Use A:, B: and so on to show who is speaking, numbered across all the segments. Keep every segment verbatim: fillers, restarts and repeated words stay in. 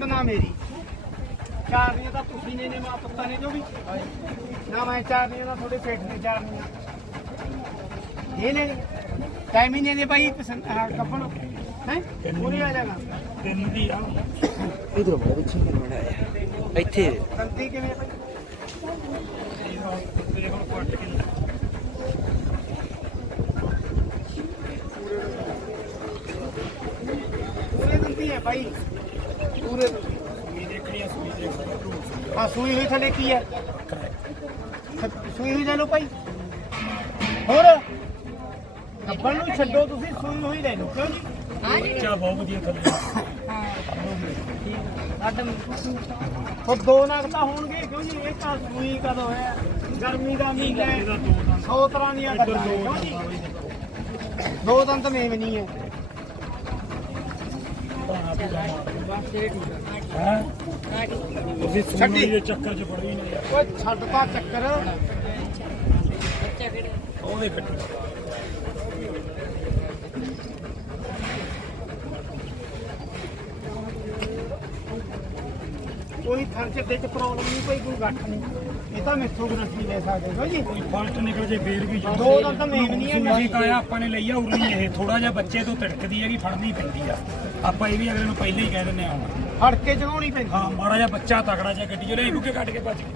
A: ना मेरी चार नहीं था तुसी ने ने मां पुत्ता ने जो भी ना मैं चार नहीं था थोड़े पेट ने चार नहीं ये ले टाइम ही नहीं दे भाई कपड़ है पूरी आ जाएगा
B: ਤਿੰਨ ਦੀ ਆ
C: इधर बड़ा पीछे नहीं बड़ा है ਇੱਥੇ
A: गलती के लिए भाई
B: ਤੇਰੇ ਕੋਲ ਕੱਟ ਕੇ
A: पूरे गलती है भाई पूरे
B: ਸੁਈ ਦੇਖਣੀ ਆ ਸੁਈ ਦੇਖ
A: हाँ सुई हुई थले की है सुई हुई ले लो भाई और कपड़ ਨੂੰ ਛੱਡੋ ਤੁਸੀਂ ਸੂਈ ਹੋਈ ਲੈ ਲਓ ਕਿਉਂ ਜੀ
B: ਬੱਚਾ ਬਹੁਤ ਵਧੀਆ ਥੱਲੇ
A: ਉਹ ਦੋ ਨਗ ਤਾਂ ਹੋਣਗੇ ਕਿਉਂ ਜੀ ਇਹ ਤਾਂ ਸੂਈ ਕਦੋਂ ਹੈ ਗਰਮੀ ਦਾ ਮਹੀਨਾ ਹੈ ਸੌ ਤਰ੍ਹਾਂ ਦੀਆਂ ਗੱਲਾਂ ਨੇ ਕਿਉਂ ਜੀ ਦੋ ਦੰਦ ਮੇਵ ਨਹੀਂ ਹੈ
B: ਹਾਂ ਤੁਸੀਂ
A: ਛੱਡੀ।
B: ਸੁਣੀ ਦੇ ਚੱਕਰ 'ਚ ਪੜੀ ਨਹੀਂ
A: ਓਏ ਛੱਡਦਾ ਚੱਕਰ
B: ਉਹਦੇ ਕੱਟੀ
A: ਕੋਈ ਥਣ ਚੱਡੇ ਚ ਪ੍ਰੋਬਲਮ ਨਹੀਂ ਕੋਈ ਕੋਈ ਗੱਠ ਨਹੀਂ ਇਹ ਤਾਂ ਮੈਥੋਂ ਗਰੰਟੀ ਲੈ ਸਕਦੇ ਹੋ ਜੀ
B: ਕੋਈ ਫਾਲਟ ਨਿਕਲ ਜੇ ਫੇਰ ਵੀ
A: ਦੋ ਦੰਦ ਮੇਵ ਨਹੀਂ ਹੈ
B: ਅਸੀਂ ਤਾਂ ਆਪਾਂ ਨੇ ਲਈ ਆ ਉਰੀ ਇਹ ਥੋੜਾ ਜਿਹਾ ਬੱਚੇ ਤੋਂ ਤਿੜਕਦੀ ਹੈਗੀ ਫੜਨੀ ਪੈਂਦੀ ਆ ਆਪਾਂ ਇਹ ਵੀ ਅਗਲੇ ਨੂੰ ਪਹਿਲਾਂ ਹੀ ਕਹਿ ਦਿੰਦੇ ਆ ਹੁਣ
A: ਫੜ ਕੇ ਚੜਾਉਣੀ ਪੈਂਦੀ
B: ਹਾਂ ਮਾੜਾ ਜਿਹਾ ਬੱਚਾ ਤਕੜਾ ਜਿਹਾ ਗੱਡੀ 'ਚ ਲੈ ਬੁੱਕੇ ਕੱਢ ਕੇ ਭੱਜ ਗਿਆ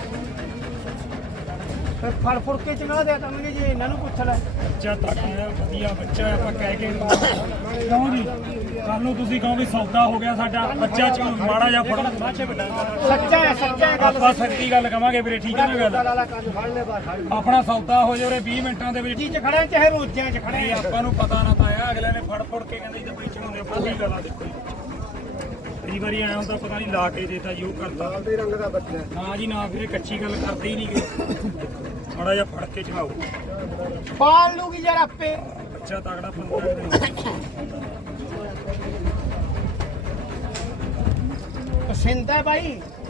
A: ਫਿਰ ਫੜ ਫੁੜ ਕੇ ਚੜਾ ਦਿਆ ਕਰਨਗੇ ਜੇ ਇਹਨਾਂ ਨੂੰ ਪੁੱਛ ਲੈ
B: ਬੱਚਾ ਤਕੜਾ ਵਧੀਆ ਬੱਚਾ ਆਪਾਂ ਕਹਿ ਕੇ ਕਿਉਂ ਜੀ ਕੱਲ ਨੂੰ ਤੁਸੀਂ ਕਹੋ ਵੀ ਸੌਦਾ ਹੋ ਗਿਆ ਸਾਡਾ ਬੱਚਾ ਚ ਮਾੜਾ ਜਿਹਾ ਫੜਨ
A: ਸੱਚਾ ਹੈ ਸੱਚਾ ਹੈ ਗੱਲ
B: ਆਪਾਂ ਸੱਚੀ ਗੱਲ ਕਵਾਂਗੇ ਵੀਰੇ ਠੀਕ ਹੈ ਨਾ ਗੱਲ
A: ਲਾਲਾ ਕੰਨ ਫੜ ਲੈ ਬਾਹਰ
B: ਆਪਣਾ ਸੌਦਾ ਹੋ ਜਾਵੇ ਵੀਹ ਮਿੰਟਾਂ ਦੇ ਵਿੱਚ
A: ਜੀ ਚ ਖੜਾ ਚਾਹੇ ਰੋਜਿਆਂ ਚ ਖੜੇ
B: ਨਹੀਂ ਆਪਾਂ ਨੂੰ ਪਤਾ ਨਾ ਤਾਂ ਆਇਆ ਅਗਲੇ ਨੇ ਫੜ ਫੜ ਕੇ ਕਹਿੰਦੇ ਤੇ ਬਈ ਚੜਾਉਂਦੇ ਪੂਰੀ ਗੱਲਾਂ ਦੇਖੋ ਜੀ ਕਈ ਵਾਰੀ ਆਇਆ ਹੁੰਦਾ ਪਤਾ ਨਹੀਂ ਲਾ ਕੇ ਦੇਤਾ ਜੀ ਉਹ ਕਰਦਾ
A: ਦੇ ਰੰਗ ਦਾ ਬੱਚਾ
B: ਨਾ ਜੀ ਨਾ ਵੀਰੇ ਕੱਚੀ ਗੱਲ ਕਰਦੇ ਹੀ ਨਹੀਂ ਗੇ ਮਾੜਾ ਜਿਹਾ ਫੜ ਕੇ ਚੜਾਓ
A: ਪਾਲ ਲੂਗੀ ਯਾਰ ਆਪੇ
B: ਬੱਚਾ ਤਗੜਾ ਪੰਦਰਾਂ ਦਿਨ
A: ਪਸੰਦ ਹੈ ਭਾਈ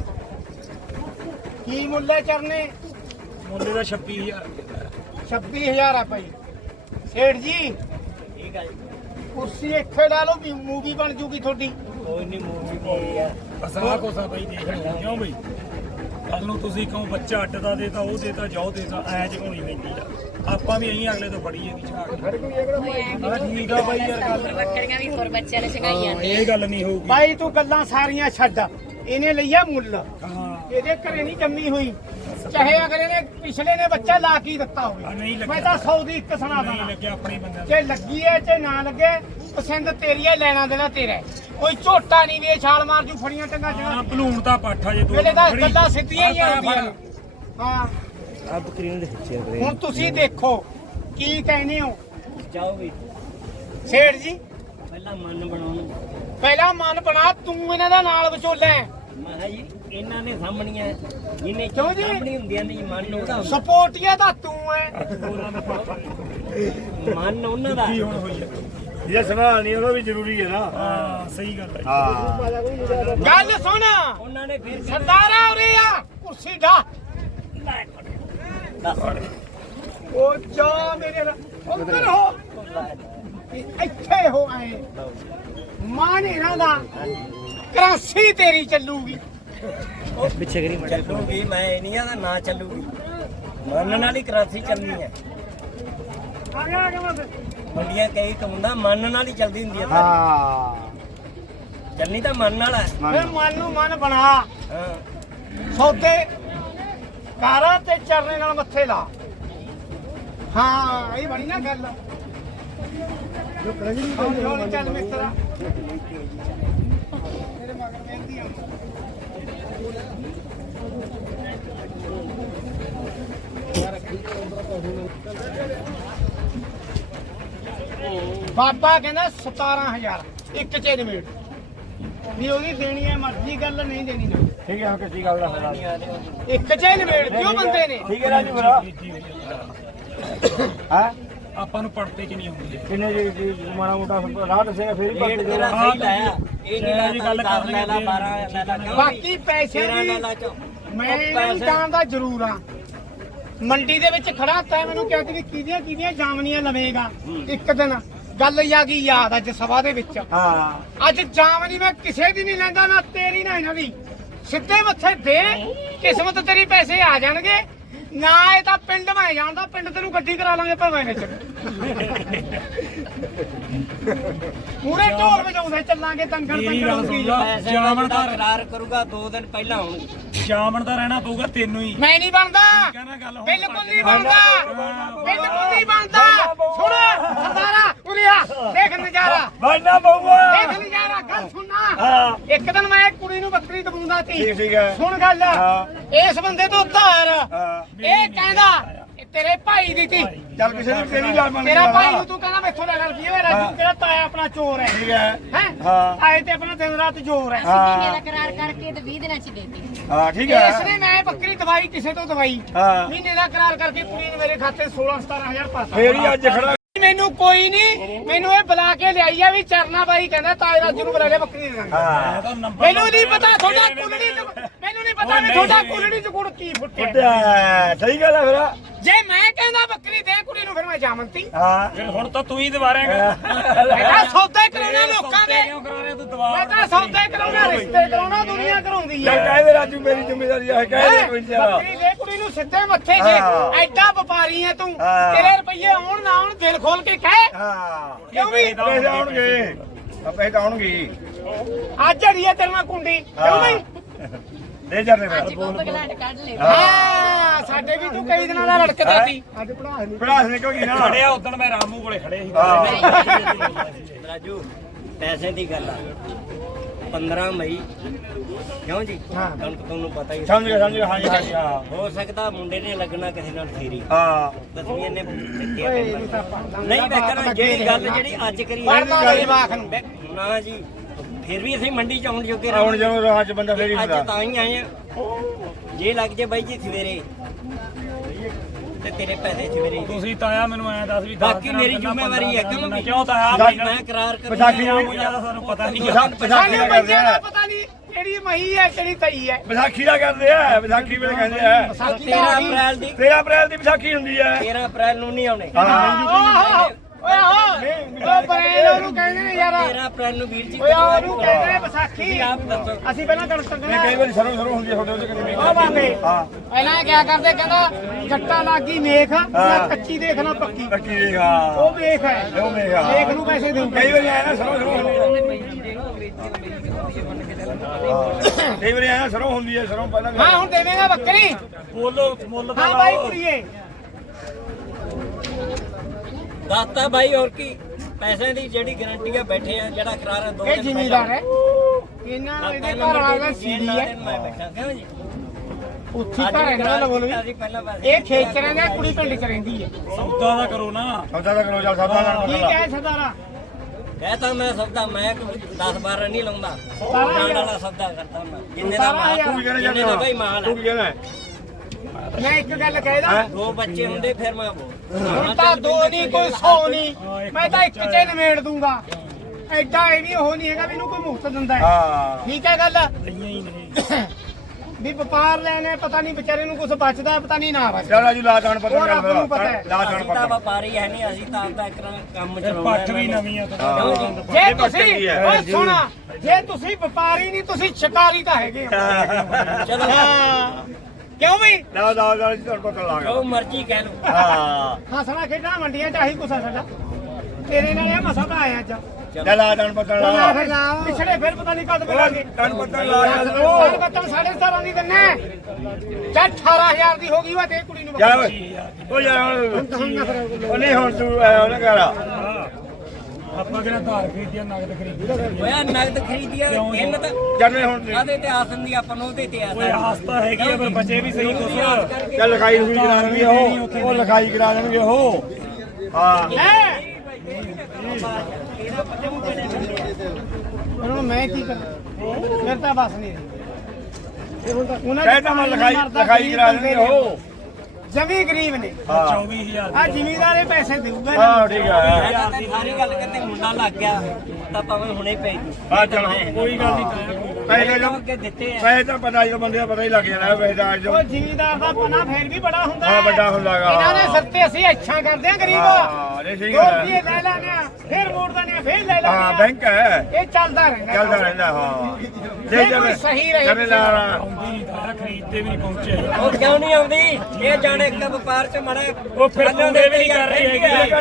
A: ਕੀ ਮੁੱਲ ਹੈ ਚਰਨੇ
B: ਮੁੱਲੇ ਦਾ ਛੱਬੀ ਹਜ਼ਾਰ
A: ਛੱਬੀ ਹਜ਼ਾਰ ਆ ਭਾਈ ਸੇਠ ਜੀ
C: ਠੀਕ ਹੈ
A: ਕੁਰਸੀ ਇੱਥੇ ਲਾ ਲਓ ਵੀ ਮੂਵੀ ਬਣ ਜੂਗੀ ਤੁਹਾਡੀ
C: ਕੋਈ ਨਹੀਂ ਮੂਵੀ ਕੋਈ ਆ
B: ਬਸ ਆਹ ਕੋਸਾ ਬਈ ਦੇਖ ਲਓ ਕਿਉਂ ਬਈ ਕੱਲ ਨੂੰ ਤੁਸੀਂ ਕਹੋ ਬੱਚਾ ਅੱਡ ਦਾ ਦੇਤਾ ਉਹ ਦੇਤਾ ਜਾਓ ਦੇਤਾ ਐ ਜਗਾਉਣੀ ਪੈਂਦੀ ਆ ਆਪਾਂ ਵੀ ਅਸੀਂ ਅਗਲੇ ਤੋਂ ਫੜੀ ਹੈਗੀ ਝਾਕ ਹਾਂ ਠੀਕ ਆ ਬਾਈ ਯਾਰ ਗੱਲ
D: ਬੱਕਰੀਆਂ ਵੀ ਹੋਰ ਬੱਚਿਆਂ ਨੇ ਚੰਗਾਈਆਂ
B: ਇਹ ਗੱਲ ਨਹੀਂ ਹੋਊਗੀ
A: ਭਾਈ ਤੂੰ ਗੱਲਾਂ ਸਾਰੀਆਂ ਛੱਡ ਇਹਨੇ ਲਈਆ ਮੁੱਲ
B: ਹਾਂ
A: ਇਹਦੇ ਘਰੇ ਨਹੀਂ ਜੰਮੀ ਹੋਈ ਚਾਹੇ ਅਗਲੇ ਨੇ ਪਿਛਲੇ ਨੇ ਬੱਚਾ ਲਾ ਕੀ ਦਿੱਤਾ
B: ਆ
A: ਹੋਵੇ
B: ਨਹੀਂ
A: ਮੈਂ
B: ਲੱਗਿਆ
A: ਤਾਂ ਸੌ ਦੀ ਇੱਕ ਸੁਣਾ
B: ਨਹੀਂ
A: ਦਣਾ
B: ਲੱਗਿਆ ਆਪਣੇ ਬੰਦੇ
A: ਜੇ ਲੱਗੀ ਹੈ ਜੇ ਨਾ ਲੱਗੇ ਪਸੰਦ ਤੇਰੀ ਹੈ ਲੈਣਾ ਦੇਣਾ ਤੇਰਾ ਹੈ। ਕੋਈ ਝੋਟਾ ਨਹੀਂ ਵੀ ਛਾਲ ਮਾਰ ਜੂ ਫੜੀਆਂ ਟੰਗਾ
B: ਹਾਂ
A: ਚੜਾ
B: ਭਲੂਣ ਤਾਂ ਪਾਠਾ ਜੇ ਤੂੰ
A: ਵੇਲੇ ਦਾ
B: ਫੜੀ।
A: ਗੱਲਾਂ ਸਿੱਧੀਆਂ ਹੀ
B: ਆਹ
A: ਆਉਂਦੀਆਂ
B: ਫੜ।
A: ਨੇ। ਹਾਂ
C: ਆ ਬਕਰੀਆਂ ਦੇ ਖਿੱਚਿਆ ਕਰੇ
A: ਹੁਣ ਤੁਸੀਂ ਦੇਖੋ ਕੀ ਕਹਿੰਦੇ ਹੋ
C: ਜਾਓ ਵੀ
A: ਸੇਠ ਜੀ
C: ਪਹਿਲਾਂ ਮਨ ਬਣਾਉਣ
A: ਪਹਿਲਾਂ ਮਨ ਬਣਾ ਤੂੰ ਇਹਨਾਂ ਦਾ ਨਾਲ ਵਿਚੋਲਾ ਹੈ
C: ਮੈਂ ਕਿਹਾ ਜੀ ਇਹਨਾਂ ਨੇ ਸਾਹਮਣੀਆਂ ਜਿਹਨੇ
A: ਕਿਉਂ ਜੀ?
C: ਸਾਹਮਣੀ ਹੁੰਦੀਆਂ ਨੇ ਜੀ ਮਨ ਉਹਦਾ ਹੁੰਦਾ।
A: ਸਪੋਰਟੀਆ ਤਾਂ ਤੂੰ ਹੈ
C: ਮਨ ਉਹਨਾਂ ਦਾ
B: ਕੀ ਹੁਣ ਹੋਈ ਹੈ
E: ਇਹ ਸੰਭਾਲ ਨਹੀਂ ਉਹਦਾ ਵੀ ਜ਼ਰੂਰੀ ਹੈ ਨਾ
B: ਹਾਂ ਸਹੀ ਗੱਲ ਹੈ
E: ਹਾਂ
A: ਗੱਲ ਸੁਣ
C: ਉਹਨਾਂ ਨੇ ਫਿਰ
A: ਸਰਦਾਰਾ ਉਰੇ ਆ ਕੁਰਸੀ ਢਾ
C: ਦੱਸ
A: ਉਹ ਜਾ ਮੇਰੇ ਨਾਲ ਉੱਧਰ ਹੋ ਇੱਥੇ ਹੋ ਆਏ ਮਾਨ ਇਹਨਾਂ ਦਾ ਕਰਾਸੀ ਤੇਰੀ ਚੱਲੂਗੀ
C: ਪਿੱਛੇ ਕਰੀ ਮੜਾ ਚੱਲੂਗੀ ਮੈਂ ਇਹਨੀਆਂ ਦਾ ਨਾ ਚੱਲੂਗੀ ਮਨ ਨਾਲ ਹੀ ਕਰਾਸੀ ਚੱਲਣੀ ਹੈ
A: ਆ ਗਿਆ ਆ ਗਿਆ ਮੈਂ ਫਿਰ।
C: ਮੰਡੀਆਂ ਕਈ ਕਮੁੰਦਾ ਮਨ ਨਾਲ ਹੀ ਚੱਲਦੀ ਹੁੰਦੀ ਹੈ
E: ਹਾਂ
C: ਚੱਲਣੀ ਤਾਂ ਮਨ ਨਾਲ ਹੈ
A: ਫਿਰ ਮਨ ਨੂੰ ਮਨ ਬਣਾ
C: ਹਾਂ
A: ਸੌਦੇ ਕਾਰਾਂ ਤੇ ਚਰਨੇ ਨਾਲ ਮੱਥੇ ਲਾ ਹਾਂ ਇਹ ਬਣੀ ਨਾ ਗੱਲ ਹੌਲੀ ਹੌਲੀ ਚੱਲ ਮਿੱਤਰਾ ਮੇਰੇ ਮਗਰ ਮਿਹਨਤੀ ਆ ਬਾਬਾ ਕਹਿੰਦਾ ਸਤਾਰਾਂ ਹਜ਼ਾਰ ਇੱਕ ਚ ਨਿਬੇੜ ਵੀ ਉਹਦੀ ਦੇਣੀ ਹੈ ਮਰਜ਼ੀ ਗੱਲ ਨਹੀਂ ਦੇਣੀ ਨਾ
E: ਠੀਕ ਹੈ ਹੁਣ ਕਿਸੇ ਗੱਲ ਦਾ ਫਾਇਦਾ
A: ਇੱਕ ਚ ਹੀ ਨਿਬੇੜ ਦਿਓ ਬੰਦੇ ਨੇ
E: ਠੀਕ ਹੈ ਰਾਜੂ ਭਰਾ ਹਾਂ
B: ਆਪਾਂ ਨੂੰ ਪੜਤੇ ਚ ਨਹੀਂ ਆਉਂਦੀ
E: ਕਿੰਨੇ ਜੀ ਜੀ ਮਾੜਾ ਮੋਟਾ ਰਾਹ ਦੱਸੇਗਾ ਫੇਰ ਹੀ
C: ਰੇਟ
E: ਪੜਦੇ
C: ਤੇਰਾ
E: ਜਾਣਾ
C: ਸਹੀ ਲਾਇਆ ਇਹ ਨਹੀਂ ਗੱਲ ਕਰ ਲੈ ਲਾ ਬਾਰਾਂ ਲੈ ਲਾ
A: ਬਾਕੀ ਪੈਸੇ
C: ਤੇਰਾ
A: ਦੀ
C: ਲੈ ਲਾ ਚੋ
A: ਮੈਂ ਇਹਨਾਂ ਨੂੰ ਜਾਣਦਾ ਜ਼ਰੂਰ ਆ ਮੰਡੀ ਦੇ ਵਿੱਚ ਖੜਾ ਤਾਂ ਮੈਨੂੰ ਕਹਿੰਦੇ ਵੀ ਕਿਹਦੀਆਂ ਕਿਹਦੀਆਂ ਜਾਮਨੀਆਂ ਲਵੇਗਾ ਇੱਕ ਦਿਨ ਗੱਲ ਹੀ ਆ ਗਈ ਯਾਦ ਅੱਜ ਸਭਾ ਦੇ ਵਿੱਚ।
E: ਹਾਂ
A: ਅੱਜ ਜਾਮਨੀ ਮੈਂ ਕਿਸੇ ਦੀ ਨਹੀਂ ਲੈਂਦਾ, ਨਾ ਤੇਰੀ ਨਾ ਇਹਨਾਂ ਦੀ। ਸਿੱਧੇ ਮੱਥੇ ਦੇ, ਕਿਸਮਤ ਤੇਰੀ ਪੈਸੇ ਆ ਜਾਣਗੇ। ਨਾ ਇਹ ਤਾਂ ਪਿੰਡ ਮੈਂ ਜਾਣਦਾ, ਪਿੰਡ ਤੈਨੂੰ ਗੱਡੀ ਕਰਾ ਲਾਂਗੇ ਭਾਵੇਂ ਨੇ ਚ ਪੂਰੇ ਢੋਲ ਵਜਾਉਂਦੇ ਚੱਲਾਂਗੇ ਤੰਗਣ
B: ਮੇਰੀ ਗੱਲ
A: ਤੰਗਣ
B: ਸੁਣ
A: ਕੀ।
B: ਲਾ,
C: ਪੈਸੇ
B: ਜਾਮਣ
C: ਦਾ
B: ਦਾ
C: ਕਰਾਰ ਕਰੂਗਾ ਦੋ ਦਿਨ ਪਹਿਲਾਂ ਆਉਣਗੇ।
B: ਜਾਮਣ ਦਾ ਰਹਿਣਾ ਪਊਗਾ ਤੈਨੂੰ ਹੀ।
A: ਮੈਂ ਨਹੀਂ ਬਣਦਾ,
B: ਕਹਿਣਾ ਗੱਲ ਹੁਣ
A: ਬਿਲਕੁਲ ਨਹੀਂ ਬਣਦਾ, ਬਿਲਕੁਲ ਨਹੀਂ ਬਣਦਾ। ਸੁਣ ਸਰਦਾਰਾ ਉਰੇ ਆ, ਦੇਖ ਨਜ਼ਾਰਾ,
E: ਬਣਨਾ ਪਊਗਾ।
A: ਦੇਖ ਨਜ਼ਾਰਾ, ਗੱਲ ਸੁਣਨਾ।
E: ਹਾਂ
A: ਇੱਕ ਦਿਨ ਮੈਂ ਕੁੜੀ ਨੂੰ ਬੱਕਰੀ ਦਬੂੰਦਾ ਸੀ।
E: ਠੀਕ ਠੀਕ ਹੈ।
A: ਸੁਣ ਗੱਲ,
E: ਹਾਂ।
A: ਇਸ ਬੰਦੇ ਤੋਂ ਧਾਰ
E: ਹਾਂ
A: ਇਹ ਕਹਿੰਦਾ ਇਹ ਤੇਰੇ ਭਾਈ ਦੀ ਤੀ।
E: ਚੱਲ ਕਿਸੇ ਦੀ ਤੇਰੀ ਗੱਲ ਮੰਨ
A: ਤੇਰਾ ਭਾਈ ਨੂੰ ਤੂੰ ਕਹਿੰਦਾ ਮੈਥੋਂ ਲੈ ਲੈ ਰੁਪਈਏ, ਓਏ ਰਾਜੂ
E: ਹਾਂ।
A: ਤੇਰਾ ਤਾਇਆ ਆਪਣਾ ਚੋਰ ਹੈ।
E: ਠੀਕ ਹੈ
A: ਹੈ
E: ਹਾਂ।
A: ਤਾਏ ਤੇ ਆਪਣਾ ਦਿਨ ਰਾਤ ਜ਼ੋਰ ਹੈ।
D: ਮਹੀਨੇ ਦਾ ਕਰਾਰ ਕਰਕੇ ਤੇ ਵੀਹ ਦਿਨਾਂ ਚ ਦੇਤੀ।
E: ਹਾਂ ਠੀਕ ਹੈ।
A: ਇਸ ਨੇ ਮੈਂ ਬੱਕਰੀ ਦਵਾਈ ਕਿਸੇ ਤੋਂ ਦਵਾਈ,
E: ਹਾਂ।
A: ਮਹੀਨੇ ਦਾ ਕਰਾਰ ਕਰਕੇ ਕੁੜੀ ਨੇ ਮੇਰੇ ਖਾਤੇ ਸੋਲਾਂ ਸਤਾਰਾਂ ਹਜ਼ਾਰ ਪਾਤਾ।
E: ਫੇਰ ਹੀ ਅੱਜ ਖੜਾ
A: ਮੈਨੂੰ ਕੋਈ ਨਹੀਂ, ਮੈਨੂੰ ਇਹ ਬੁਲਾ ਕੇ ਲਿਆਈ ਆ ਵੀ ਚਰਨਾ ਬਾਈ ਕਹਿੰਦਾ ਤਾਏ ਰਾਜੂ ਨੂੰ ਬੁਲਾ ਲਿਆ ਬੱਕਰੀ ਦੇ ਦਾਂਗੇ।
E: ਹਾਂ
B: ਇਹਦਾ ਨੰਬਰ
A: ਮੈਨੂੰ ਨਹੀਂ ਪਤਾ ਤੁਹਾਡਾ ਕੁਲੜੀ ਚ, ਮੈਨੂੰ ਨਹੀਂ ਪਤਾ ਵੀ ਤੁਹਾਡਾ ਕੁਲੜੀ ਚ ਗੁੜ ਕੀ ਫੁੱਟਿਆ।
E: ਫੁੱਟਿਆ ਸਹੀ ਗੱਲ ਹੈ ਫਿਰ।
A: ਜੇ ਮੈਂ ਕਹਿੰਦਾ ਬੱਕਰੀ ਦੇ ਕੁੜੀ ਨੂੰ, ਫਿਰ ਮੈਂ ਜਾਮਨਤੀ।
E: ਹਾਂ
B: ਫਿਰ ਹੁਣ ਤਾਂ ਤੂੰ ਹੀ ਦਵਾਰੇਂਗਾ।
A: ਮੈਂ ਤਾਂ ਸੌਦੇ ਕਰਾਉਣਾ ਲੋਕਾਂ ਦੇ,
B: ਕਿਉਂ ਕਰਾ ਰਿਹਾ ਤੂੰ
A: ਮੈਂ
B: ਦਵਾ?
A: ਤਾਂ ਸੌਦੇ ਕਰਾਉਣਾ, ਰਿਸ਼ਤੇ ਕਰਾਉਣਾ, ਦੁਨੀਆ ਕਰਾਉਂਦੀ
E: ਚੱਲ
A: ਹੈ।
E: ਕਹਿ ਦੇ ਰਾਜੂ ਮੇਰੀ ਜ਼ਿੰਮੇਵਾਰੀ ਹੈ ਕਹਿ ਦੇ ਕੋਈ ਚਲਾ।
A: ਬੱਕਰੀ ਦੇ ਕੁੜੀ ਨੂੰ ਸਿੱਧੇ ਮੱਥੇ 'ਚ,
E: ਹਾਂ।
A: ਐਡਾ ਵਪਾਰੀ ਹੈ ਤੂੰ।
E: ਹਾਂ।
A: ਤੇਰੇ ਰੁਪਈਏ ਆਉਣ ਨਾ ਆਉਣ ਦਿਲ ਖੋਲ ਕੇ ਕਹਿ।
E: ਹਾਂ
A: ਕਿਉਂ ਵੀ
E: ਪੈਸੇ ਆਉਣਗੇ, ਪੈਸੇ ਤਾਂ ਆਉਣਗੇ।
A: ਅੱਜ ਅੜੀਏ ਤੇਰੇ ਨਾਲ ਕੁੰਡੀ, ਕਿਉਂ ਵੀ
E: ਦੇ ਜਾਂਦੇ
D: ਅੱਜ
E: ਫਿਰ
D: ਕੋ ਬਗਲਾਟ ਕੱਢ ਲੈ।
A: ਹਾਂ, ਸਾਡੇ ਵੀ ਤੂੰ ਕਈ ਦਿਨਾਂ ਦਾ ਲੜਕਦਾ ਸੀ। ਅੱਜ ਪੜਾ ਨਹੀਂ
E: ਪੜਾਸ ਨਿਕਲ ਗਈ ਨਾ।
B: ਖੜਿਆ ਉਦੋਂ ਮੈਂ ਰਾਮੂ ਕੋਲੇ ਖੜੇ ਸੀ।
E: ਹਾਂ
C: ਰਾਜੂ ਪੈਸੇ ਦੀ ਗੱਲ ਆ। ਪੰਦਰਾਂ ਮਈ ਕਿਉਂ ਜੀ?
A: ਹਾਂ।
C: ਤੁਹਾਨੂੰ ਤੁਹਾਨੂੰ ਪਤਾ ਹੀ
E: ਸਮਝ ਗਿਆ ਸਮਝ ਗਿਆ ਹਾਂਜੀ ਹਾਂਜੀ ਹਾਂ
C: ਹੋ ਸਕਦਾ ਮੁੰਡੇ ਨੇ ਲੱਗਣਾ ਕਿਸੇ ਨਾਲ ਫੇਰੀ
E: ਹਾਂ
C: ਦਸਵੀਂ ਨੇ ਦਿੱਤੀ
A: ਓਏ
C: ਆ
A: ਇਹ ਤਾਂ ਪੜਦਾ
C: ਨਹੀਂ ਵੇਖਣਾ ਜਿਹੜੀ ਗੱਲ ਜਿਹੜੀ ਅੱਜ ਕਰੀ
A: ਪੜ੍ਹਨਾ
C: ਹੈ
A: ਨਹੀਂ ਜਵਾਕ ਨੂੰ।
C: ਨਾ ਜੀ ਫਿਰ ਵੀ ਅਸੀਂ ਮੰਡੀ ਚ ਆਉਣ ਜੋਗੇ
E: ਹੁਣ ਜਦੋਂ ਰਾਹ ਚ ਬੰਦਾ ਫੇਰ ਹੀ
C: ਅੱਜ
E: ਹੁੰਦਾ।
C: ਤਾਂ ਹੀ ਆਏ ਆ ਜੇ ਲੱਗ ਜੇ ਬਾਈ ਜੀ ਸਵੇਰੇ ਤੇ ਤੇਰੇ ਪੈਸੇ ਸਵੇਰੇ ਹੀ।
B: ਤੁਸੀਂ ਤਾਇਆ ਮੈਨੂੰ ਐਂ ਦੱਸ ਵੀ ਦਸ
C: ਬਾਕੀ
B: ਦਿਨਾਂ
C: ਮੇਰੀ
B: ਪਹਿਲਾਂ
C: ਜ਼ਿੰਮੇਵਾਰੀ ਹੈ ਕਿਉਂ ਵੀ?
B: ਕਿਉਂ ਤਾਇਆ
E: ਬਾਈ
C: ਮੈਂ ਕਰਾਰ ਕਰ
E: ਵਿਸਾਖੀ ਨੂੰ
B: ਕੋਈ ਜ਼ਿਆਦਾ ਸਾਨੂੰ ਪਤਾ ਨਹੀਂ।
E: ਵਿਸਾਖੀ
A: ਸਾਨੂੰ
E: ਦਾ ਕਰਦੇ
A: ਬੱਚਿਆਂ ਦਾ
E: ਆ
A: ਪਤਾ ਨਹੀਂ ਕਿਹੜੀ ਮਹੀ ਹੈ ਕਿਹੜੀ ਤਈ ਹੈ।
E: ਵਿਸਾਖੀ ਦਾ ਕਰਦੇ ਆ ਵਿਸਾਖੀ ਵੇਲੇ ਕਹਿੰਦੇ ਆ
A: ਵਿਸਾਖੀ
C: ਤੇਰਾਂ
A: ਦਾ
C: ਅਪ੍ਰੈਲ ਦੀ
E: ਤੇਰਾਂ ਅਪ੍ਰੈਲ ਦੀ ਵਿਸਾਖੀ ਹੁੰਦੀ ਹੈ।
C: ਤੇਰਾਂ ਅਪ੍ਰੈਲ ਨੂੰ ਨਹੀਂ ਆਉਣੇ
A: ਓਏ ਹੋ ਬਰੇਲ ਉਹਨੂੰ ਕਹਿੰਦੇ ਨੇ ਯਾਰ।
C: ਤੇਰਾਂ ਅਪ੍ਰੈਲ ਨੂੰ ਵੀਰ ਜੀ
A: ਓਏ ਉਹਨੂੰ ਕਹਿੰਦੇ ਨੇ ਵਿਸਾਖੀ।
C: ਆਪ ਦੱਸੋ
A: ਅਸੀਂ ਪਹਿਲਾਂ ਕਣਕ
E: ਇਹ ਕਈ
A: ਟੰਗਣਾ
E: ਵਾਰੀ ਸਰੋਂ ਸਰੋਂ ਹੁੰਦੀ ਹੈ ਤੁਹਾਡੇ ਉਹਦੇ ਕਿੰਨੇ
A: ਆ ਬਾਬੇ।
E: ਹਾਂ
A: ਪਹਿਲਾਂ ਕਿਆ ਕਰਦੇ, ਕਹਿੰਦਾ ਜੱਟਾ ਲੱਗੀ ਮੇਖ, ਨਾ ਕੱਚੀ ਦੇਖ ਨਾ ਪੱਕੀ।
E: ਕੱਕੀ ਦੇਖਾ
A: ਉਹ ਵੇਖ ਹੈ,
E: ਉਹ ਮੇਗਾ
A: ਮੇਖ ਨੂੰ ਪੈਸੇ ਦੇਊਗਾ।
E: ਕਈ ਵਾਰੀ ਆਇਆ ਨਾ ਸਰੋਂ ਸਰੋਂ ਹੁੰਦੀ ਹੈ। ਕਈ ਵਾਰੀ ਆਇਆ ਸਰੋਂ ਹੁੰਦੀ ਹੈ ਸਰੋਂ ਪਹਿਲਾਂ
A: ਹਾਂ ਹੁਣ ਦੇਵੇਂਗਾ ਬੱਕਰੀ।
B: ਬੋਲੋ ਮੁੱਲ ਤਾਂ
A: ਹਾਂ ਬਾਈ
B: ਲਾਓ।
A: ਕੁੜੀਏ,
C: ਦਾਤਾ ਬਾਈ ਹੋਰ ਕੀ ਪੈਸੇ ਦੀ ਜਿਹੜੀ ਗਾਰੰਟੀ ਆ ਬੈਠੇ ਆ ਜਿਹੜਾ ਕਰਾਰ ਆ ਦੋ
A: ਇਹ
C: ਦਿਨ
A: ਜ਼ਿਮੀਦਾਰ ਹੈ। ਇਹਨਾਂ ਨੂੰ ਇਹਦੇ ਘਰ ਵਾਲਾ ਦਾ ਸੀੜੀ ਹੈ।
C: ਮੈਂ ਬੈਠਾ ਕਿਉਂ ਜੀ
A: ਉੱਥੀ ਘਰ ਇਹਨਾਂ ਦਾ ਬੋਲ ਵੀ।
C: ਅਸੀਂ ਪਹਿਲਾਂ ਪੈਸੇ
A: ਇਹ ਖੇਤ ਚ ਰਹਿੰਦਾ, ਕੁੜੀ ਪਿੰਡ ਚ ਰਹਿੰਦੀ ਹੈ।
B: ਸੌਦਾ ਦਾ ਕਰੋ ਨਾ।
E: ਸੌਦਾ ਤਾਂ ਕਰੋ ਚੱਲ ਸੌਦਾ ਨਾਲ
A: ਠੀਕ ਹੈ ਸਰਦਾਰਾ।
C: ਕਹਤਾ ਮੈਂ ਸੌਦਾ ਮੈਂ ਦਸ ਬਾਰਾਂ ਨਹੀਂ ਲਾਉਂਦਾ
A: ਸਤਾਰਾਂ
C: ਜਾਣ
A: ਹਜ਼ਾਰ।
C: ਵਾਲਾ ਸੌਦਾ ਕਰਦਾ ਮੈਂ ਜਿੰਨੇ ਦਾ
A: ਸਤਾਰਾਂ
C: ਮਾਲ
A: ਹਜ਼ਾਰ।
E: ਤੂੰ ਕੀ ਕਹਿਣਾ
C: ਜਿੰਨੇ ਦਾ ਭਾਈ ਮਾਲ
E: ਤੂੰ ਕੀ
C: ਆ
E: ਕਹਿਣਾ
A: ਮੈਂ ਇੱਕ ਗੱਲ ਕਹਿਦਾ,
C: ਦੋ ਬੱਚੇ ਹੁੰਦੇ ਫਿਰ ਮੈਂ ਬੋਲ
A: ਹੁਣ ਤਾਂ ਦੋ ਨਹੀਂ ਕੋਈ ਸੌ ਨਹੀਂ, ਮੈਂ ਤਾਂ ਇੱਕ ਚ ਨਿਮੇੜ ਦੂੰਗਾ। ਐਡਾ ਇਹ ਵੀ ਉਹ ਨਹੀਂ ਹੈਗਾ ਵੀ ਇਹਨੂੰ ਕੋਈ ਮੁਫਤ ਦਿੰਦਾ ਹੈ।
E: ਹਾਂ
A: ਠੀਕ ਹੈ ਗੱਲ।
B: ਲਈਆਂ ਹੀ ਨਹੀਂ।
A: ਵੀ ਵਪਾਰ ਲੈਣੇ, ਪਤਾ ਨਹੀਂ ਵਿਚਾਰੇ ਨੂੰ ਕੁਝ ਬਚਦਾ, ਪਤਾ ਨਹੀਂ ਨਾ ਬਚਦਾ।
E: ਚੱਲ ਰਾਜੂ ਲਾ ਜਾਣ ਪਤਾ
A: ਉਹ ਰੱਬ ਨੂੰ ਪਤਾ ਹੈ।
E: ਲਾ ਜਾਣ
C: ਅਸੀਂ ਤਾਂ
E: ਪਤਾ
C: ਵਪਾਰੀ ਹੈ ਨਹੀਂ ਅਸੀਂ ਤਾਂ ਆਪਦਾ ਇੱਕ ਕੰਮ
B: ਤੇ
C: ਚਲਾਉਣਾ
B: ਪੱਠ ਵੀ ਨਵੀਂ ਆ ਤਾਂ
C: ਕਿਉਂ ਜੀ?
A: ਜੇ
E: ਇਹ ਤਾਂ
A: ਤੁਸੀਂ
E: ਚੰਗੀ ਹੈ।
A: ਓਏ ਸੁਣਾ, ਜੇ ਤੁਸੀਂ ਵਪਾਰੀ ਨਹੀਂ, ਤੁਸੀਂ ਸ਼ਿਕਾਰੀ ਤਾਂ ਹੈਗੇ ਹੋ।
C: ਚਲੋ
A: ਹਾਂ ਕਿਉਂ ਵੀ
E: ਲਾ ਲਾ ਲਾ ਤੁਹਾਨੂੰ ਪਤਾ ਲੱਗ
C: ਜੋ ਮਰਜ਼ੀ ਕਹਿ ਲਓ
E: ਹਾਂ
A: ਹੱਸਣਾ ਖੇਡਣਾ ਮੰਡੀਆਂ ਚ ਆਹੀ ਕੁਛ ਆ ਸਾਡਾ। ਤੇਰੇ ਨਾਲ ਇਹ ਮਸਾ ਤਾਂ ਆਇਆ ਅੱਜ।
E: ਚੱਲ ਲਾ ਜਾਣ ਪਤਾ
A: ਉਹ ਨਾ
E: ਲਾ
A: ਫਿਰ ਪਿਛੜੇ ਫਿਰ ਪਤਾ ਨਹੀਂ ਕਦ ਮਿਲਾਂਗੇ।
E: ਤੁਹਾਨੂੰ ਪਤਾ ਲਾ
A: ਉਹ ਬੱਤਨ ਸਾਢੇ ਸਤਾਰਾਂ ਦੀ ਦਿੰਨੇ ਜਾਂ ਅਠਾਰਾਂ ਹਜ਼ਾਰ ਦੀ ਹੋ ਗਈ ਵਾ, ਦੇ ਕੁੜੀ ਨੂੰ
E: ਜਾ
A: ਬੱਕਰੀ।
E: ਓਏ ਉਹ ਯਾਰ
A: ਹੁਣ ਹੁਣ ਨਾ ਕਰੋ।
E: ਉਹ ਨਹੀਂ ਹੁਣ ਤੂੰ ਐ ਉਹਨੇ ਕਰ
B: ਆਪਾਂ ਕਿਹੜਾ ਧਾਰ ਖਰੀਦਿਆ ਨਗਦ ਖਰੀਦੀ।
C: ਹੋਇਆ ਨਗਦ ਖਰੀਦੀਆ ਇਹਨਾਂ ਤਾਂ
E: ਚੱਲ ਹੁਣ
C: ਕਾਦੇ ਤੇ ਆਸ ਹੁੰਦੀ ਆਪਾਂ ਨੂੰ ਉਹਦੇ ਤੇ ਆਸ
B: ਓਏ ਆਸ ਤਾਂ ਹੈਗੀ ਆ ਪਰ ਬਚੇ ਵੀ ਸਹੀ ਕੁਛ।
E: ਚੱਲ ਲਿਖਾਈ ਹੋਈ ਕਰਾ ਦੇਣਗੇ ਉਹ ਉਹ ਲਿਖਾਈ ਕਰਾ ਦੇਣਗੇ ਉਹ ਹਾਂ
A: ਹੈ ਉਹਨਾਂ ਨੂੰ ਮੈਂ ਕੀ ਕਰਾਂ, ਮੇਰੇ ਤਾਂ ਬਸ ਨਹੀਂ ਰਹੀ। ਇਹ ਹੁਣ ਤਾਂ ਉਹਨਾਂ
E: ਕਹਿੰਦਾ ਮੈਂ ਲਿਖਾਈ ਲਿਖਾਈ ਕਰਾ ਦੇਣਗੇ ਉਹ
A: ਜਮੀ ਗਰੀਬ ਨੇ।
E: ਹਾਂ
B: ਚੌਵੀ ਹਜ਼ਾਰ
A: ਆ ਜ਼ਿਮੀਦਾਰ ਇਹ ਪੈਸੇ ਦੇਊਗਾ ਨਾ।
E: ਹਾਂ ਠੀਕ ਹੈ
C: ਸਾਰੀ ਗੱਲ ਕਹਿੰਦੇ ਮੁੰਡਾ ਲੱਗ ਗਿਆ ਤਾਂ ਭਾਵੇਂ ਹੁਣੇ ਪੈ ਜੂ
E: ਹਾਂ ਚਲ
B: ਕੋਈ ਗੱਲ ਨਹੀਂ ਤਾਇਆ ਕੋਈ ਗੱਲ
E: ਪੈਸੇ ਦਾ
C: ਅੱਗੇ ਦਿੱਤੇ ਆ
E: ਪੈਸੇ ਤਾਂ ਪਤਾ ਜਦੋਂ ਬੰਦੇ ਦਾ ਪਤਾ ਹੀ ਲੱਗ ਜਾਣਾ ਪੈਸੇ ਦਾ ਜੋ
A: ਉਹ ਜ਼ਿਮੀਦਾਰ ਦਾ ਪਨਾ ਫੇਰ ਵੀ ਬੜਾ ਹੁੰਦਾ
E: ਹਾਂ, ਵੱਡਾ ਹੁੰਦਾਗਾ।
A: ਇਹਨਾਂ ਦੇ ਸਿਰ ਤੇ ਅਸੀਂ ਅੱਛਾ ਕਰਦੇ ਆ ਗਰੀਬ
E: ਹਾਂ ਇਹ ਸਹੀ
A: ਦੋ
E: ਗੱਲ
A: ਰੁਪਏ
E: ਹੈ
A: ਲੈ ਲੈਣੇ ਆ ਫੇਰ ਮੋੜ ਦਿੰਦੇ ਆ ਫੇਰ ਲੈ ਲੈਣੇ
E: ਹਾਂ
A: ਆ
E: ਬੈਂਕ ਹੈ
A: ਇਹ ਚੱਲਦਾ ਰਹਿੰਦਾ
E: ਚੱਲਦਾ ਰਹਿੰਦਾ ਹਾਂ
A: ਜੇ ਕੋਈ ਸਹੀ ਰਹੇ
E: ਜਮੀਦਾਰ
B: ਆਉਂਦੀ ਨਹੀਂ ਤਾਂ ਖਰੀਦ ਤੇ ਵੀ ਨਹੀਂ ਪਹੁੰਚਿਆ
C: ਉਹ ਕਿਉਂ ਨਹੀਂ ਆਉਂਦੀ ਇਹ ਜਾਣੇ ਇੱਕ ਵਪਾਰ ਚ ਮੜਾ
B: ਉਹ ਫਿਰ ਪੂਰੇ ਵੀ ਨਹੀਂ ਕਰ ਰਹੀ ਹੈਗੀ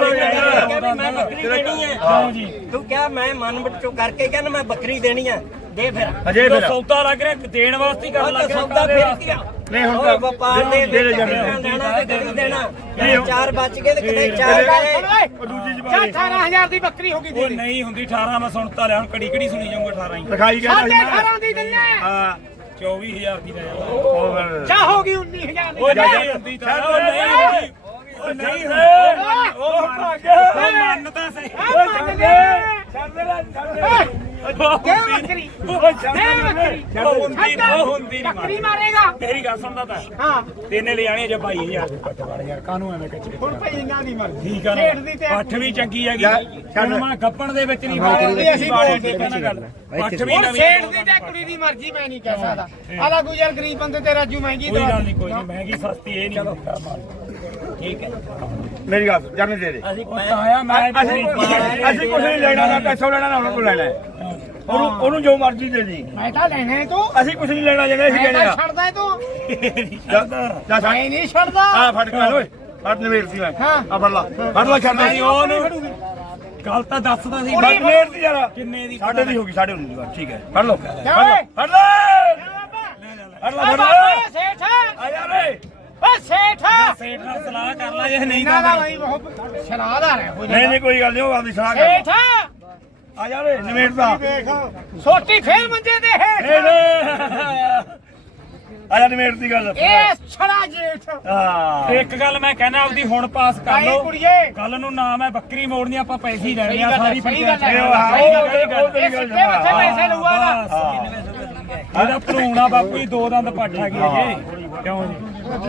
C: ਮੈਂ ਬੱਕਰੀ ਦੇਣੀ ਹੈ
B: ਹਾਂ ਜੀ
C: ਤੂੰ ਕਿਹਾ ਮੈਂ ਮਨ ਵਿੱਚੋਂ ਕਰਕੇ ਕਹਿੰਦਾ ਮੈਂ ਬੱਕਰੀ ਦੇਣੀ ਹੈ ਦੇ ਫਿਰ
E: ਅਜੇ
B: ਜਦੋਂ
E: ਫਿਰ
B: ਸੌਦਾ ਲੱਗ ਰਿਹਾ ਦੇਣ ਵਾਸਤੇ ਹੀ
C: ਉਹ
B: ਕਰਨ
C: ਤਾਂ
B: ਲੱਗ ਰਿਹਾ
C: ਸੌਦਾ ਫਿਰ ਕੀ ਆ
E: ਨਹੀਂ ਹੁਣ
C: ਉਹ
E: ਤਾਂ
C: ਵਪਾਰ ਦੇ
E: ਦੇ ਦੇ
C: ਵਿੱਚ
E: ਜਾਂਦੇ
C: ਦੇਣਾ ਤੇ ਕਦੀ ਦੇਣਾ ਕਿਤੇ ਚਾਰ ਬਚ ਗਏ ਤੇ ਕਿਤੇ ਚਾਰ ਗਏ
E: ਉਹ ਦੂਜੀ
A: ਚਾ
E: ਜਵਾਨੀ
A: ਅਠਾਰਾਂ ਹਜ਼ਾਰ ਦੀ ਬੱਕਰੀ ਹੋ ਗਈ
B: ਉਹ
A: ਦੇ
B: ਨਹੀਂ ਹੁੰਦੀ ਅਠਾਰਾਂ ਮੈਂ ਸੁਣਤਾ ਲਿਆ ਹੁਣ ਕੜੀ ਕੜੀ ਸੁਣੀ ਜਾਊਂਗਾ ਅਠਾਰਾਂ ਹੀ
E: ਲਿਖਾਈ ਗਿਆ
A: ਸਾਢੇ ਅਠਾਰਾਂ ਦੀ ਦਿੰਨੇ
E: ਹਾਂ
B: ਚੌਵੀ ਹਜ਼ਾਰ ਦੀ ਲੈ ਜਾਓ
E: ਉਹ ਫਿਰ
A: ਚਾ ਹੋ ਗਈ ਉੱਨੀ ਹਜ਼ਾਰ ਦੀ
B: ਉਹ
A: ਦਿੰਨੇ।
B: ਨਹੀਂ ਹੁੰਦੀ ਤਾਂ ਉਹ ਨਹੀਂ ਹੁੰਦੀ ਉਹ ਨਹੀਂ ਹੁੰਦੀ ਉਹ ਮੰਨ- ਉਹ ਮੰਨ ਤਾਂ ਸਹੀ
A: ਆ ਮੰਨ ਲੈ
E: ਛੱਡ ਦੇ ਛੱਡ ਦੇ
A: ਦੇ ਬੱਕਰੀ
B: ਉਹ
A: ਦੇ ਬੱਕਰੀ
B: ਉਹ ਹੁੰਦੀ ਉਹ ਹੁੰਦੀ ਨਹੀਂ
A: ਬੱਕਰੀ ਮਾਰੇਗਾ
B: ਮੇਰੀ ਗੱਲ ਸੁਣਦਾ ਤਾਂ
A: ਹਾਂ
B: ਤੇਨੇ ਲੈ ਜਾਣੀ ਜੇ ਬਾਈ ਹਜ਼ਾਰ ਦੇ ਪੱਟ ਵਾਲੇ ਯਾਰ ਕਾਹਨੂੰ ਐਵੇਂ ਕੱਚੇ
A: ਹੁਣ ਭਈ ਨਾ ਨਹੀਂ ਮਰਦੀ
B: ਠੀਕ ਆ
A: ਖੇਡ ਦੀ ਤੇ
B: ਨਾ ਪੱਠ ਵੀ ਚੰਗੀ ਹੈਗੀ
E: ਜਾ, ਛੱਡ।
B: ਹੁਣ ਮੈਂ ਗੱਪਣ ਦੇ ਵਿੱਚ ਨਹੀਂ
A: ਬਾਕੀ ਅਸੀਂ ਬੋਲਦੇ
B: ਕਹਿੰਦਾ ਗੱਲ ਪੱਠ ਵੀ
A: ਹੁਣ
B: ਨਵੀਂ
A: ਸੇਠ ਦੀ ਤੇ ਕੁੜੀ ਦੀ ਮਰਜ਼ੀ ਮੈਂ ਨਹੀਂ ਕਹਿ ਸਕਦਾ ਆਲਾ ਗੁਜਰ ਗਰੀਬ ਬੰਦੇ ਤੇ ਰਾਜੂ ਮਹਿੰਗੀ
B: ਕੋਈ
A: ਦਵਾ
B: ਗੱਲ ਨਹੀਂ ਕੋਈ ਨਹੀਂ ਮਹਿੰਗੀ ਸਸਤੀ ਇਹ ਨਹੀਂ ਹੁੰਦਾ ਮਾਲ
C: ਠੀਕ ਹੈ
E: ਮੇਰੀ ਗੱਲ ਸੁਣ, ਜਾਣੇ ਦੇ ਦੇ
C: ਅਸੀਂ
B: ਉਹ ਤਾਂ ਆਇਆ ਮੈਂ
E: ਅਸੀਂ ਅਸੀਂ ਕੁਝ ਨਹੀਂ ਲੈਣਾ ਨਾ ਪੈਸਾ ਲੈਣਾ ਨਾ ਉਹਨਾਂ ਕੋਲ ਲੈਣਾ ਹੈ। ਉਹਨੂੰ ਉਹਨੂੰ ਜੋ ਮਰਜ਼ੀ ਦੇ ਦੀ
A: ਮੈਂ ਤਾਂ ਲੈਣੇ ਤੂੰ
E: ਅਸੀਂ ਕੁਝ ਨਹੀਂ ਲੈਣਾ ਜਿਹੜੇ ਅਸੀਂ
A: ਮੈਂ
E: ਲੈਣਾ
A: ਤਾਂ ਛੱਡਦਾ ਤੂੰ
E: ਜਾ ਜਾ ਛੱਡ
A: ਮੈਂ ਨਹੀਂ ਛੱਡਦਾ
E: ਆ ਫੜ ਕੇ ਓਏ ਫੜ ਨਵੇੜਤੀ ਮੈਂ
A: ਹਾਂ।
E: ਆ ਫੜ ਲਾ ਫੜ ਲਾ ਛੱਡ
B: ਨਹੀਂ
E: ਨਹੀਂ
B: ਉਹਨੂੰ ਗੱਲ ਤਾਂ ਦੱਸਦਾ ਸੀ
E: ਫੜ ਨਵੇੜਤੀ ਯਾਰ
B: ਕਿੰਨੇ ਦੀ
E: ਸਾਡੇ ਦੀ ਹੋ ਗਈ ਸਾਡੇ ਉਨੀ ਦੀ ਬਸ, ਠੀਕ ਹੈ ਫੜ ਲਓ ਫੜ
A: ਜਾ ਓਏ।
E: ਲਓ ਫੜ ਲੈ ਫੜ ਲਾ
A: ਆ
E: ਫੜ
A: ਬਾਬਾ
E: ਲੈ
A: ਸੇਠ
E: ਆ ਜਾ ਰੇ
A: ਓ ਸੇਠ
B: ਸੇਠ ਨਾਲ ਸਲਾਹ ਕਰ ਲੈ ਜੇ ਨਹੀਂ
A: ਇਹਨਾਂ
B: ਤਾਂ
A: ਦਾ ਬਈ ਬਹੁਤ ਸ਼ਰਾਦਾਰ ਹੈ ਕੋਈ
E: ਨਹੀਂ ਨਹੀਂ ਕੋਈ ਗੱਲ ਨਹੀਂ ਉਹ ਆਪਦੀ ਸਲਾਹ ਕਰ
A: ਸੇਠ
E: ਆ ਜਾ ਰੇ ਨਵੇੜਦਾ
A: ਸੋਟੀ ਫੇਰ ਮੰਜੇ ਦੇ ਹੇਠ
E: ਆ ਜਾ ਨਵੇੜਦੀ ਗੱਲ
A: ਇਹ ਛੜਾ ਜੇਠ
E: ਹਾਂ
B: ਇੱਕ ਗੱਲ ਮੈਂ ਕਹਿਣਾ ਆਪਦੀ ਹੁਣ ਪਾਸ ਕਰ
A: ਆਈ
B: ਲਓ
A: ਕੁੜੀਏ
B: ਕੱਲ ਨੂੰ ਨਾ ਮੈਂ ਬੱਕਰੀ ਮੋੜਨੀ ਆਪਾਂ ਪੈਸੇ ਹੀ ਲੈਣੇ
A: ਸਹੀ
B: ਆ
A: ਗੱਲ ਹੈ,
B: ਸਾਰੀ
A: ਸਹੀ ਗੱਲ ਹੈ।
E: ਇਹ ਉਹ ਹਾਂ,
A: ਸਹੀ ਗੱਲ
E: ਉਹ- ਉਹ- ਉਹ ਤੇਰੀ
A: ਇਹ
E: ਗੱਲ
A: ਸਿੱਧੇ ਮੱਥੇ ਪੈਸੇ ਲਊਗਾ
B: ਬਸ। ਇਹਦਾ ਭਰੂਣਾ ਬਾਪੂ ਹੀ ਦੋ ਦੰਦ ਪੱਠ ਆ ਗਈ ਜੇ ਕਿਉਂ ਜੀ